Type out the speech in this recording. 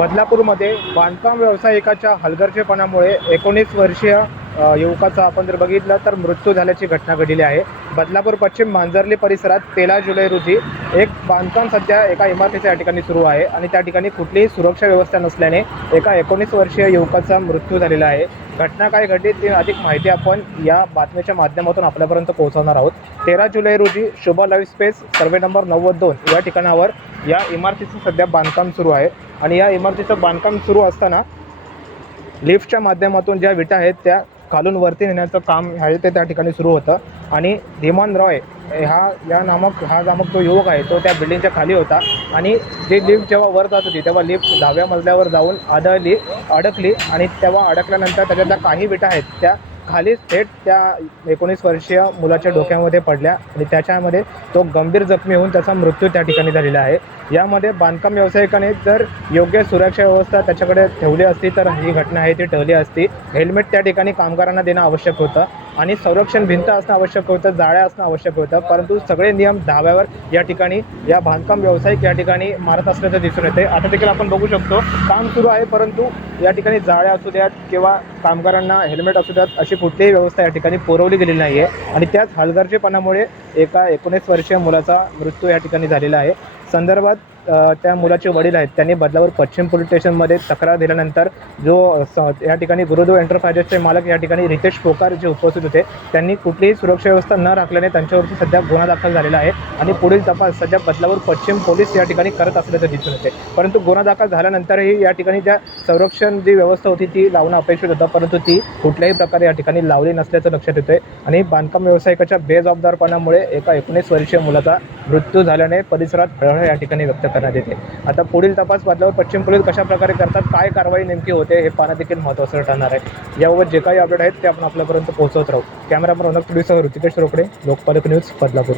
बदलापूरमध्ये बांधकाम व्यावसायिकाच्या हलगर्जीपणामुळे 19 वर्षीय युवकाचा आपण जर बघितलं तर मृत्यू झाल्याची घटना घडली आहे. बदलापूर पश्चिम मांजर्ली परिसरात 13 जुलै रोजी एक बांधकाम सध्या एका इमारतीच्या या ठिकाणी सुरू आहे आणि त्या ठिकाणी कुठलीही सुरक्षा व्यवस्था नसल्याने एका 19 वर्षीय युवकाचा मृत्यू झालेला आहे. घटना काय घडली ती अधिक माहिती आपण या बातमीच्या माध्यमातून आपल्यापर्यंत पोहोचवणार आहोत. 13 जुलै रोजी शुभ लाईफ स्पेस सर्वे नंबर 92 या ठिकाणावर या इमारतीचं सध्या बांधकाम सुरू आहे आणि या इमारतीचं बांधकाम सुरू असताना लिफ्टच्या माध्यमातून ज्या विटा आहेत त्या खालून वरती नेण्याचं काम आहे ते त्या ठिकाणी सुरू होतं आणि धीमान रॉय हा नामक जो युवक आहे तो त्या बिल्डिंगच्या खाली होता आणि जी लिफ्ट जेव्हा वर जात होती तेव्हा लिफ्ट 10व्या मजल्यावर जाऊन अडकली आणि तेव्हा अडकल्यानंतर त्याच्यातल्या काही विटा आहेत त्या खाली थेट त्या 19 वर्षीय मुलाच्या डोक्यामध्ये पडल्या आणि त्याच्यामध्ये तो गंभीर जखमी होऊन त्याचा मृत्यू त्या ठिकाणी झालेला आहे. यामध्ये बांधकाम व्यावसायिकाने जर योग्य सुरक्षा व्यवस्था त्याच्याकडे ठेवली असती तर ही घटना आहे ती टळली असती. हेल्मेट त्या ठिकाणी कामगारांना देणं आवश्यक होतं आणि संरक्षण भिंत असणं आवश्यक होतं, जाळ्या असणं आवश्यक होतं, परंतु सगळे नियम धाब्यावर या ठिकाणी या बांधकाम व्यावसायिक या ठिकाणी मारत असल्याचं दिसून येते. आता देखील आपण बघू शकतो काम सुरू आहे परंतु या ठिकाणी जाळ्या असू द्यात किंवा कामगारांना हेल्मेट असू द्यात अशी कुठलीही व्यवस्था या ठिकाणी पुरवली गेलेली नाही आहे आणि त्याच हलगर्जीपणामुळे एका 19 वर्षीय मुलाचा मृत्यू या ठिकाणी झालेला आहे. संदर्भात त्या मुलाचे वडील आहेत त्यांनी बदलापूर पश्चिम पोलीस स्टेशनमध्ये तक्रार दिल्यानंतर या ठिकाणी गुरुदेव एंटरप्राइजेसचे मालक या ठिकाणी रितेश पोकार जे उपस्थित होते त्यांनी कुठलीही सुरक्षा व्यवस्था न राखल्याने त्यांच्यावरती सध्या गुन्हा दाखल झालेला आहे आणि पुढील तपास सध्या बदलापूर पश्चिम पोलीस या ठिकाणी करत असल्याचं दिसून येते. परंतु गुन्हा दाखल झाल्यानंतरही या ठिकाणी ज्या संरक्षण जी व्यवस्था होती ती लावणं अपेक्षित होतं परंतु ती कुठल्याही प्रकारे या ठिकाणी लावली नसल्याचं लक्षात येतंय आणि बांधकाम व्यावसायिकाच्या बेजबाबदारपणामुळे एका 19 वर्षीय मुलाचा मृत्यू झाल्याने परिसरात हळहळ या ठिकाणी व्यक्त करण्यात येते. आता पुढील तपास बदलापूर पश्चिम पोलीस कशा प्रकारे करतात, काय कारवाई नेमकी होते हे पाहणं देखील महत्त्वाचं ठरणार आहे. याबाबत जे काही अपडेट आहेत ते आपण आपल्यापर्यंत पोहोचवत राहू. Cameraman Ronak टुडीसह Rutikesh Rokade, लोकपालक news, Badlapur.